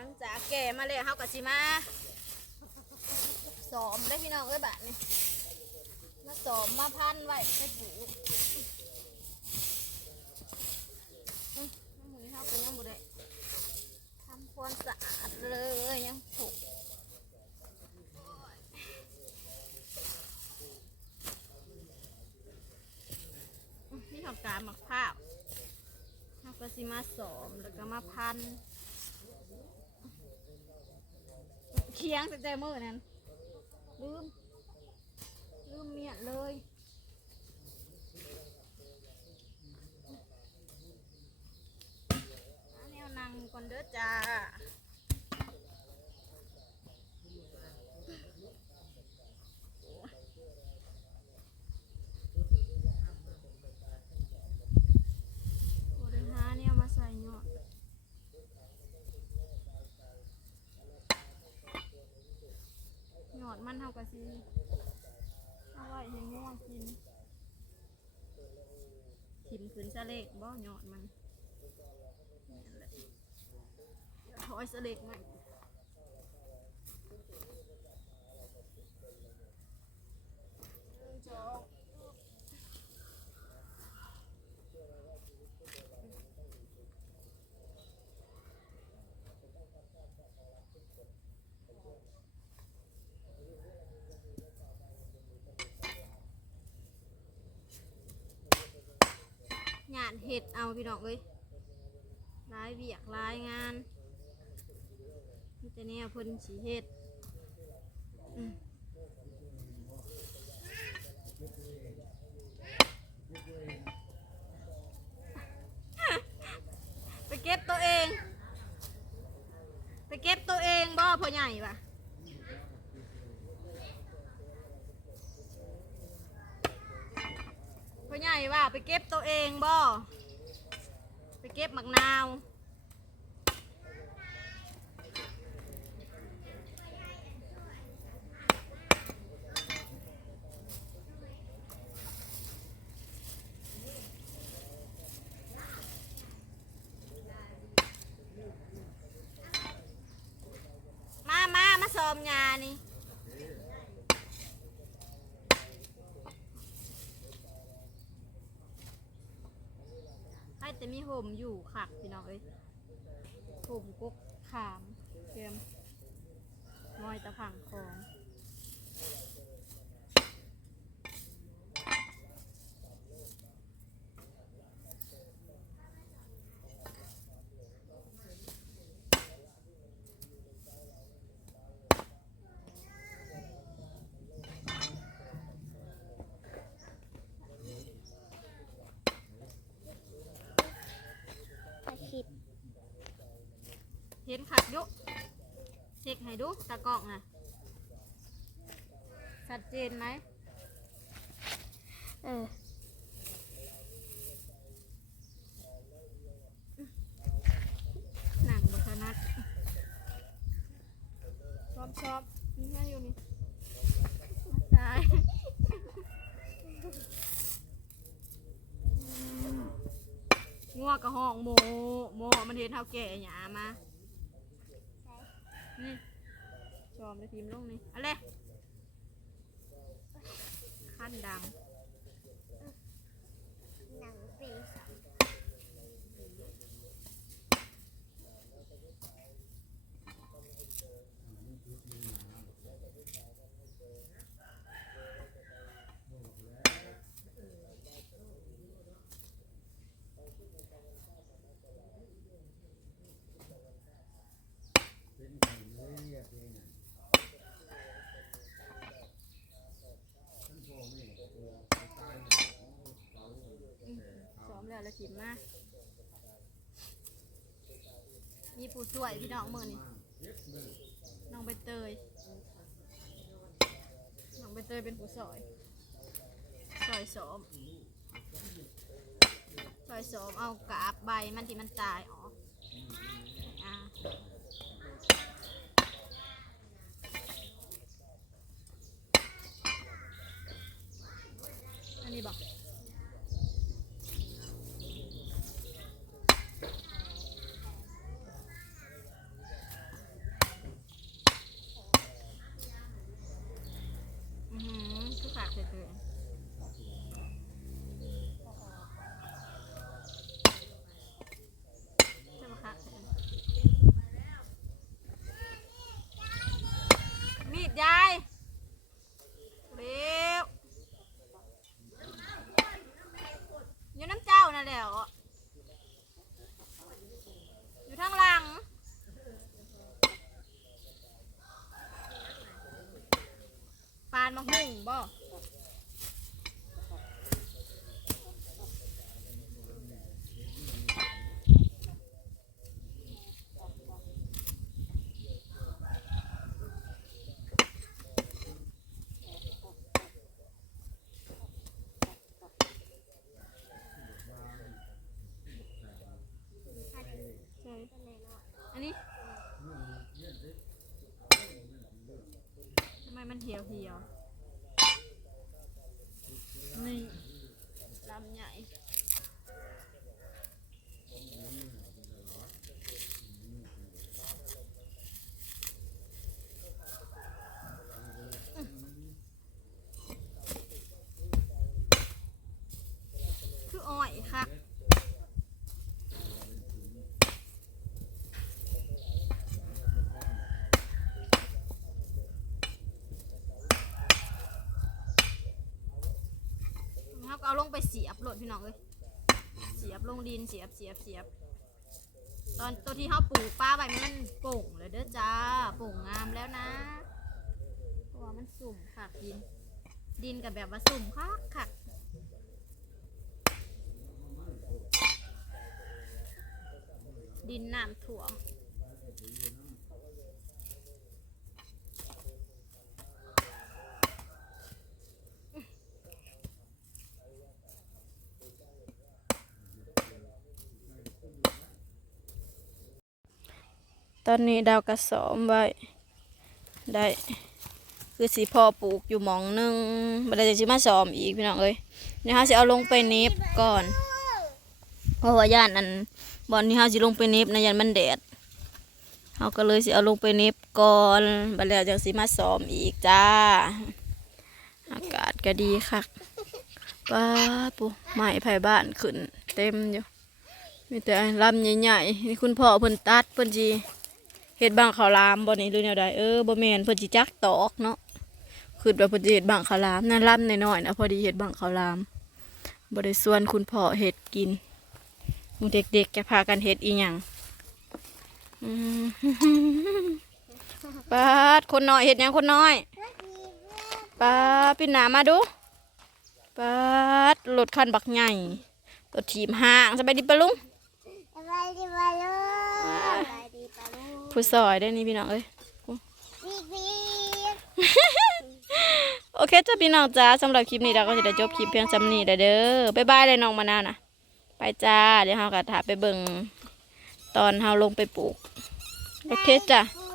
หลังจากแก่มาเลยเฮากับสิมาสอมได้พี่น้องเอ้ยบาทนี่มาสอมมาพันไว้ให้ปลูกอืมน้ำมือเฮาก็ยังบ่ได้ทำความสะอาดเลยยังถูกนี่ทำการหมักข้าวเฮาก็สิมาสอมแล้วก็มาพัน เคียงแต่ใจมือนั้นลืม ลืมเมียเลยอันนี้เอานั่งก่อนเด้อจ้าบริหารเนี่ยมาใส่หยอด หย อดมันเท่ากับซีเอาไว้ให้ง่วงกินขิมขืนสะเล็กบ่หยอดมันนั่นแหละเดี๋ยวถอยสะเล็กมันานเห็ดเอาพี่น้องเอ้ยรายเบียกรายงานนี่จะเนี่ยเพิ่นสีเห็ดไปเก็บตัวเอง ไปเก็บตัวเองบ่พ่อใหญ่ปะพ่อใหญ่ ว่าไปเก็บตัวเองบ่ไปเก็บหมักนาวมามามาซ้อมงานนี่ จะมีห่มอยู่ขักพี่น้องเอ้ยห่มกุกขามเตรียมมอยตะผังของ เห็นขักยุเช็คให้ดูตะกองนะชัดเจนไหมเออหนังบุคนัดชอบชอบนี่แค่อยู่นี่ตายงัวกระห้องโมโมมันเห็นเท่าแก่หยามา นี่ชอมไปทีมลงนี่เอะไรขั้นดัง หนังปีส อแล้วชิมมา มีผู้ช่วยพี่น้องมือนี่น้องใบเตย น้องใบเตยเป็นผู้ซอยซอยสมซอยสมเอากาบใบมันที่มันตายออกอ่า พี่น้องเลยเสียบลงดินเสียบเสียบเสียบ ตอนตัวที่เขาปลูกป้าใบมันโป่งเลยเด้อจ้าโป่งงามแล้วนะเพราะว่ามันสุ่มคักดิน ดินกับแบบว่าสุ่มคักคักดินน้ำถ่วม ตอนนี้ดาวกระสอมไว้ได้คือสีพ่อปลูกอยู่หมองหนึงบัดนี้จะสิมาสอมอีกพี่น้องเอ้ยนี่ฮะสิเอาลงไปเน็บก่อนเพราะว่าย่านอันบอนนี้ฮะสิลงไปเน็บนะยันมันแดดเฮาก็เลยสิเอาลงไปเน็บก่อนบัดแล้วจังสิมาสอมอีกจ้า อากาศก็ดีคักป้าปูไม้ไผ่บ้านขึ้น เต็มอยู่มีแต่ลำใหญ่ๆนี่คุณพ่อเพิ่นตัดเพิ่นจี เฮ็ดบางขาวลามบ่นี่หรือแนวใดเออบ่แม่นเพิ่นสิจักตอกเนาะคือว่าเพิ่นสิเฮ็ดบางขาวลามนั่นลำน้อยๆนะพอดีเฮ็ดบางขาวลามบ่ได้ส่วนคุณพ่อเฮ็ดกินหมู่เด็กๆจะพากันเฮ็ดอีหยังอืมปาดคนน้อยเฮ็ดยังคนน้อยปาดพี่หนามาดูปาดรถคันบักใหญ่รถถีบห้างสบายดีปะลุงสบายดีปะลูกสบายดีปะลูก ผู้ซอยได้นี่พี่น้องเอ้ยวีกวีกโอเคจ้าพี่น้องจ้าสำหรับคลิปนี้เราก็จะได้จบคลิปเพียงจำนี้เด้อเด้อบ๊ายบายเลยน้องมะนาวนะไปจ้าเดี๋ยวเราก็ถาไปเบิ่งตอนเราลงไปปลูก โอเคจ้ะปู